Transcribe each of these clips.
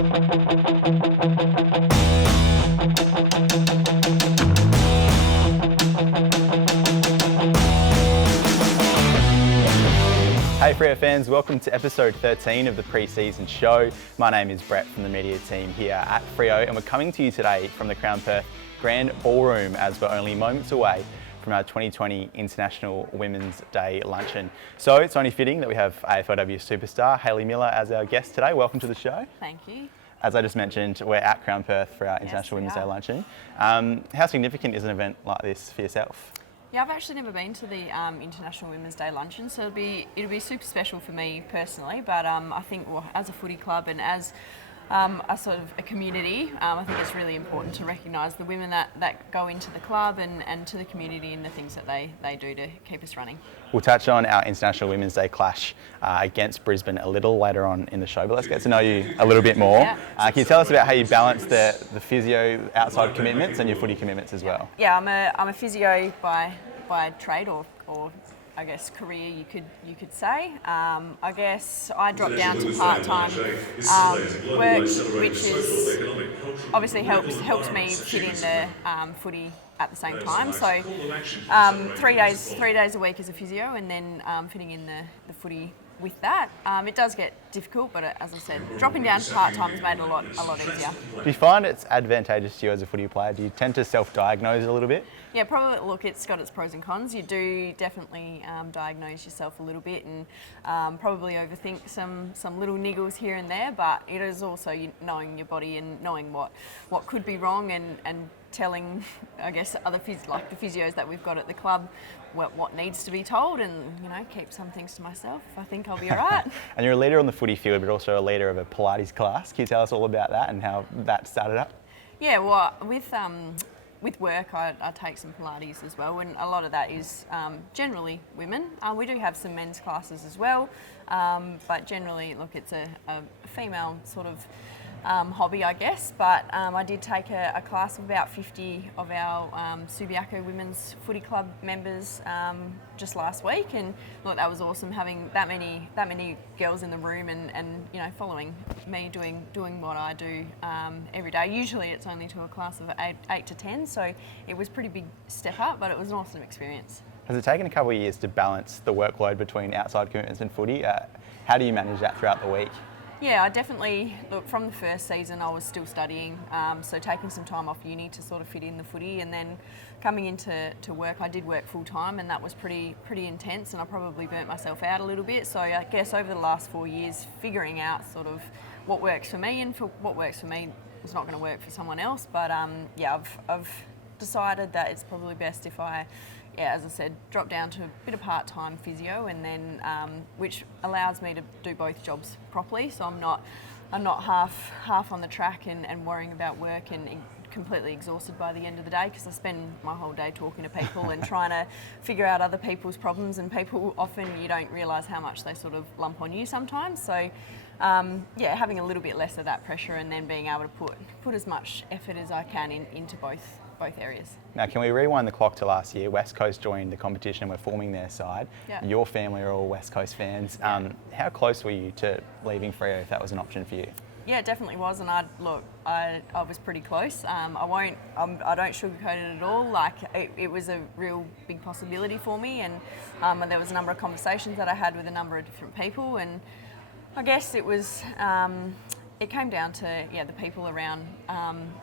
Hey Freo fans, welcome to episode 13 of the pre-season show. My name is Brett from the media team here at Freo, and we're coming to you today from the Crown Perth Grand Ballroom as we're only moments away from our 2020 International Women's Day luncheon. So it's only fitting that we have AFLW superstar Hayley Miller as our guest today. Welcome to the show. Thank you. As I just mentioned, we're at Crown Perth for our International Women's Day luncheon. How significant is an event like this for yourself? Yeah, I've actually never been to the International Women's Day luncheon, so it'll be super special for me personally. But I think, as a footy club and as a sort of a community, I think it's really important to recognise the women that go into the club and to the community and the things that they do to keep us running. We'll touch on our International Women's Day clash against Brisbane a little later on in the show, but let's get to know you a little bit more. Yeah. Can you tell us about how you balance the physio outside commitments and your footy commitments as well? Yeah, I'm a physio by trade or I guess career you could say. I guess I dropped down to part-time work, which is obviously helps me fit in the footy at the same time. So 3 days a week as a physio, and then fitting in the footy with that. It does get difficult, but as I said, dropping down to part-time has made it a lot easier. Do you find it's advantageous to you as a footy player? Do you tend to self-diagnose a little bit? Yeah, probably. Look, it's got its pros and cons. You do definitely diagnose yourself a little bit and probably overthink some little niggles here and there, but it is also knowing your body and knowing what could be wrong and telling, I guess, other the physios that we've got at the club what needs to be told, and keep some things to myself. I think I'll be all right. And you're a leader on the footy field, but also a leader of a Pilates class. Can you tell us all about that and how that started up? Yeah, well, with work, I take some Pilates as well, and a lot of that is generally women. We do have some men's classes as well, but generally, look, it's a female sort of hobby, I guess. But I did take a class of about 50 of our Subiaco Women's Footy Club members just last week, and look, that was awesome having that many girls in the room and following me doing what I do every day. Usually it's only to a class of 8 to 10, so it was a pretty big step up, but it was an awesome experience. Has it taken a couple of years to balance the workload between outside commitments and footy? How do you manage that throughout the week? Yeah, I definitely, look, from the first season I was still studying, so taking some time off uni to sort of fit in the footy, and then coming into work, I did work full time, and that was pretty intense, and I probably burnt myself out a little bit. So I guess over the last 4 years, figuring out sort of what works for me, and for what works for me was not going to work for someone else. But I've decided that it's probably best if I, as I said, drop down to a bit of part-time physio, and then which allows me to do both jobs properly. So I'm not half on the track and worrying about work and completely exhausted by the end of the day, because I spend my whole day talking to people and trying to figure out other people's problems, and people often, you don't realise how much they sort of lump on you sometimes. So having a little bit less of that pressure, and then being able to put as much effort as I can into both areas. Now, can we rewind the clock to last year? West Coast joined the competition and we're forming their side. Yeah. Your family are all West Coast fans. How close were you to leaving Freo if that was an option for you? Yeah, it definitely was, and I was pretty close. I don't sugarcoat it at all. Like it was a real big possibility for me, and there was a number of conversations that I had with a number of different people, and I guess it was. It came down to the people around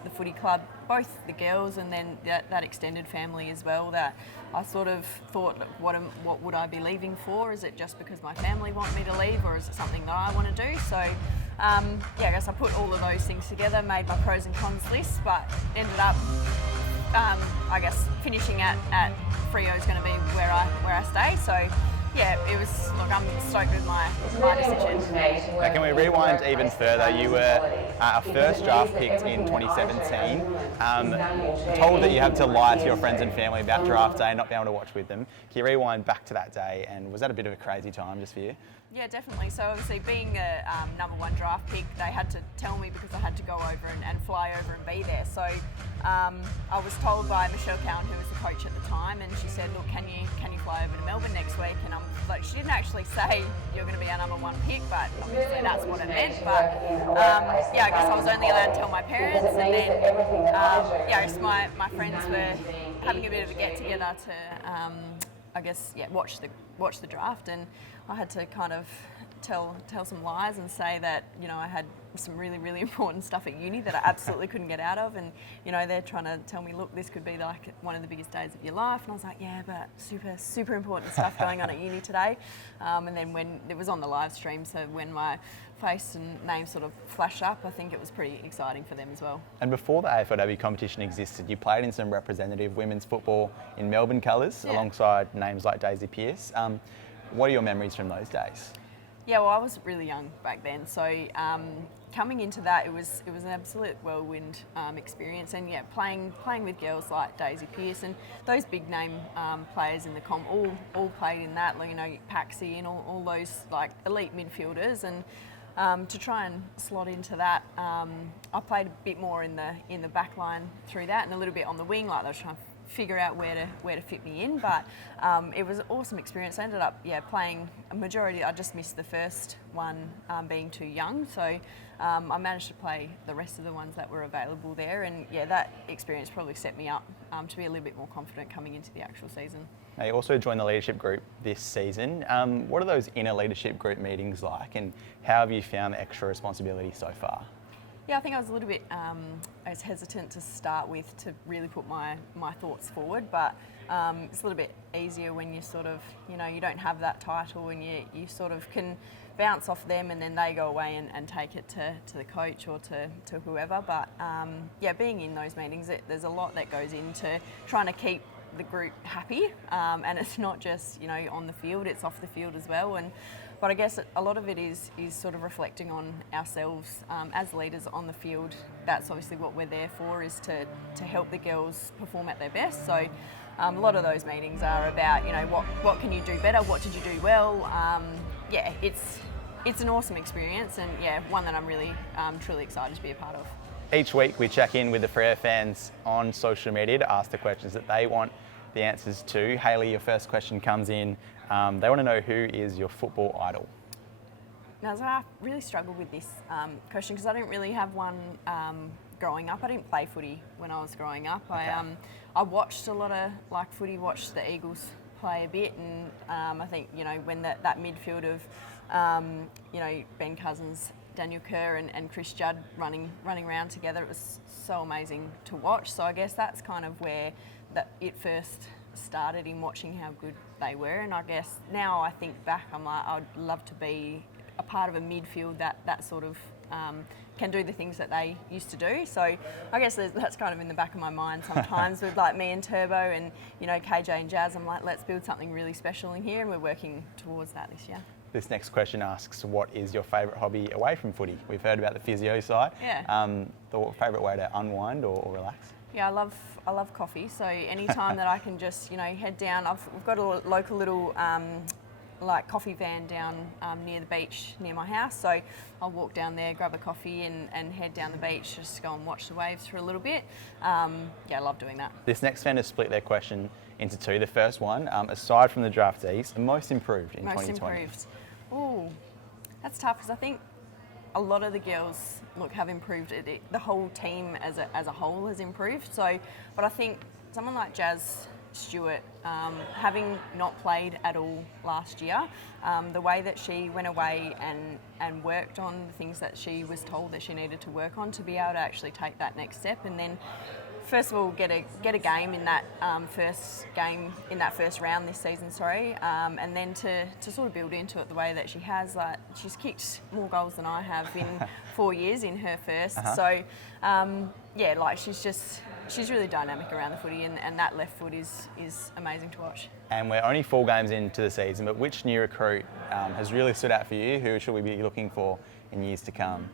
the footy club, both the girls and then that extended family as well, that I sort of thought, what would I be leaving for? Is it just because my family want me to leave, or is it something that I want to do? So I guess I put all of those things together, made my pros and cons list, but ended up I guess finishing at Freo is going to be where I stay. So it was. Look, I'm stoked with my decision. Now, can we rewind even further? You were a first draft picked in 2017. Told that you had to lie to your friends and family about draft day and not be able to watch with them. Can you rewind back to that day? And was that a bit of a crazy time just for you? Yeah, definitely. So obviously being a #1 draft pick, they had to tell me because I had to go over and fly over and be there. So I was told by Michelle Cowan, who was the coach at the time, and she said, look, can you fly over to Melbourne next week? And I'm like, she didn't actually say you're going to be our #1 pick, but obviously that's what it meant. But yeah, I guess I was only allowed to tell my parents, and then yeah, I guess my friends were having a bit of a get together to I guess watch the draft, and I had to kind of tell some lies and say that I had some really important stuff at uni that I absolutely couldn't get out of, and they're trying to tell me, look, this could be like one of the biggest days of your life, and I was like, yeah, but super important stuff going on at uni today. And then when it was on the live stream, so when my face and name sort of flashed up, I think it was pretty exciting for them as well. And before the AFLW competition existed, you played in some representative women's football in Melbourne colours alongside names like Daisy Pearce. What are your memories from those days? Yeah, well, I was really young back then, so coming into that, it was an absolute whirlwind experience, and playing with girls like Daisy Pearce and those big name players in the comp all played in that, Paxi and all those like elite midfielders, and to try and slot into that, I played a bit more in the back line through that, and a little bit on the wing, like I was trying to figure out where to fit me in, but it was an awesome experience. I ended up playing a majority. I just missed the first one being too young, so I managed to play the rest of the ones that were available there, and that experience probably set me up to be a little bit more confident coming into the actual season. Now, you also joined the leadership group this season. What are those inner leadership group meetings like, and how have you found the extra responsibility so far? Yeah, I think I was a little bit I was hesitant to start with to really put my thoughts forward, but it's a little bit easier when you sort of, you don't have that title, and you sort of can bounce off them, and then they go away and take it to the coach or to whoever. But being in those meetings, there's a lot that goes into trying to keep the group happy, and it's not just on the field, it's off the field as well. But I guess a lot of it is sort of reflecting on ourselves as leaders on the field. That's obviously what we're there for, is to help the girls perform at their best. So a lot of those meetings are about what can you do better, what did you do well. It's an awesome experience, and one that I'm really truly excited to be a part of. Each week we check in with the Freo fans on social media to ask the questions that they want the answers to. Hayley, your first question comes in. They want to know, who is your football idol? Now, so I really struggled with this question because I didn't really have one growing up. I didn't play footy when I was growing up. Okay. I watched a lot of footy, watched the Eagles play a bit, and I think when that midfield of Ben Cousins, Daniel Kerr and Chris Judd running around together, it was so amazing to watch. So I guess that's kind of where it first started, in watching how good they were. And I guess now I think back, I'm like, I'd love to be a part of a midfield that sort of can do the things that they used to do. So I guess that's kind of in the back of my mind sometimes with me and Turbo and KJ and Jazz. I'm like, let's build something really special in here, and we're working towards that this year. This next question asks, what is your favourite hobby away from footy? We've heard about the physio side. Yeah. The favourite way to unwind or relax? Yeah, I love coffee. So any time that I can just head down, we've got a local little coffee van down near the beach near my house. So I'll walk down there, grab a coffee, and head down the beach, just go and watch the waves for a little bit. I love doing that. This next fan has split their question into two. The first one, aside from the draftees, most improved in 2020. Most improved. Ooh, that's tough, because I think a lot of the girls have improved. The whole team as a whole has improved. So, but I think someone like Jazz Stewart, having not played at all last year, the way that she went away and worked on the things that she was told that she needed to work on, to be able to actually take that next step, and then first of all get a game in that first round this season, and then to sort of build into it the way that she has. She's kicked more goals than I have in 4 years in her first. So she's really dynamic around the footy, and that left foot is amazing to watch. And we're only 4 games into the season, but which new recruit has really stood out for you? Who should we be looking for in years to come?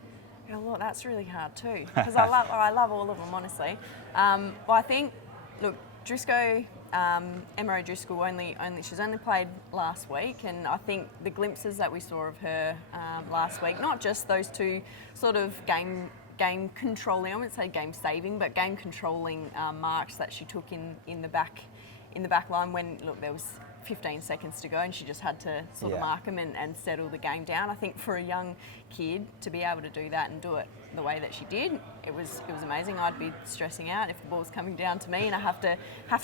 Yeah, well, that's really hard too, because I love all of them, honestly. Well, I think, Driscoll Emma O'Driscoll she's only played last week, and I think the glimpses that we saw of her last week, not just those two sort of game controlling, I wouldn't say game saving, but game controlling marks that she took in the back line when there was 15 seconds to go and she just had to sort of mark them and settle the game down. I think for a young kid to be able to do that and do it the way that she did, it was amazing. I'd be stressing out if the ball's coming down to me and I have to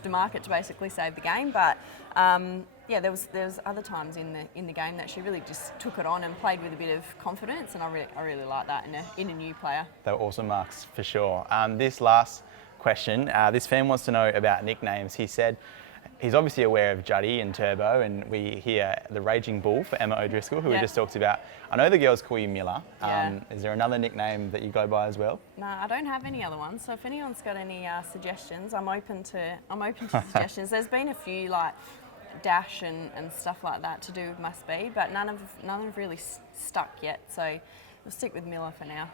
mark it to basically save the game. But there was other times in the game that she really just took it on and played with a bit of confidence, and I really like that in a new player. They were awesome marks for sure. This last question, this fan wants to know about nicknames. He said he's obviously aware of Juddy and Turbo, and we hear the Raging Bull for Emma O'Driscoll, who we just talked about. I know the girls call you Miller. Is there another nickname that you go by as well? No, I don't have any other ones. So if anyone's got any suggestions, I'm open to suggestions. There's been a few like Dash and stuff like that to do with Must Be, but none have really stuck yet. So we'll stick with Miller for now.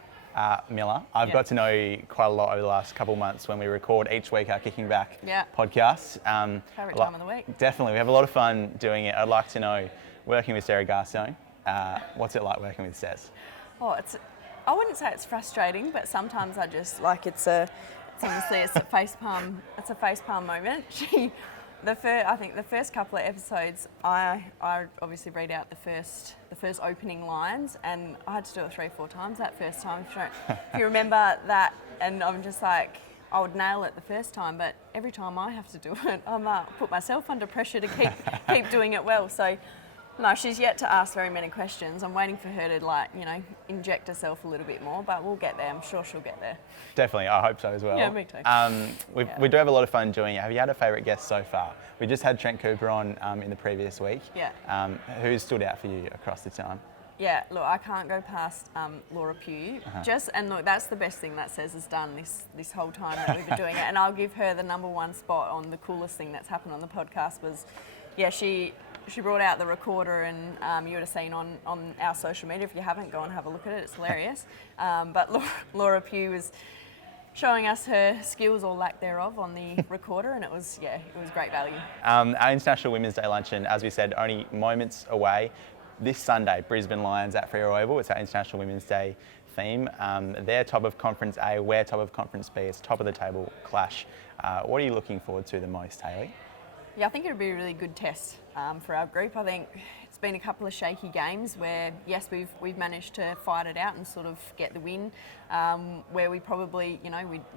Miller, I've got to know you quite a lot over the last couple of months when we record each week our Kicking Back podcast. Favourite time of the week. Definitely. We have a lot of fun doing it. I'd like to know, working with Sarah Garstone, what's it like working with Sez? Oh, I wouldn't say it's frustrating, but sometimes I just it's a facepalm moment. I think the first couple of episodes, I obviously read out the first opening lines, and I had to do it 3 or 4 times that first time. If you remember that, and I'm just like, I would nail it the first time, but every time I have to do it, I put myself under pressure to keep doing it well. So, no, she's yet to ask very many questions. I'm waiting for her to inject herself a little bit more, but we'll get there. I'm sure she'll get there. Definitely, I hope so as well. Yeah, me too. We do have a lot of fun doing it. Have you had a favourite guest so far? We just had Trent Cooper on in the previous week. Yeah. Who's stood out for you across the time? Yeah, look, I can't go past Laura Pugh. And look, that's the best thing that Sez has done this whole time that we've been doing it. And I'll give her the #1 spot on the coolest thing that's happened on the podcast was, she brought out the recorder, and you would have seen on our social media. If you haven't, go and have a look at it. It's hilarious. But Laura Pugh was showing us her skills or lack thereof on the recorder, and it was great value. Our International Women's Day luncheon, as we said, only moments away. This Sunday, Brisbane Lions at Freo Oval. It's our International Women's Day theme. They're top of Conference A, we're top of Conference B. It's top of the table clash. What are you looking forward to the most, Hayley? Yeah, I think it'll be a really good test for our group. I think it's been a couple of shaky games where, yes, we've managed to fight it out and sort of get the win, where we probably,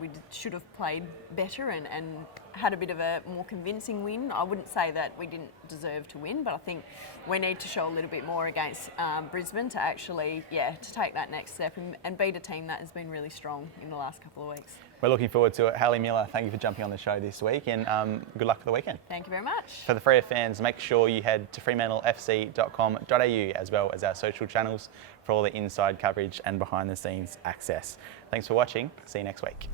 we should have played better and had a bit of a more convincing win. I wouldn't say that we didn't deserve to win, but I think we need to show a little bit more against Brisbane to actually, to take that next step and beat a team that has been really strong in the last couple of weeks. We're looking forward to it. Hayley Miller, thank you for jumping on the show this week, and good luck for the weekend. Thank you very much. For the Freo fans, make sure you head to fremantlefc.com.au as well as our social channels for all the inside coverage and behind the scenes access. Thanks for watching. See you next week.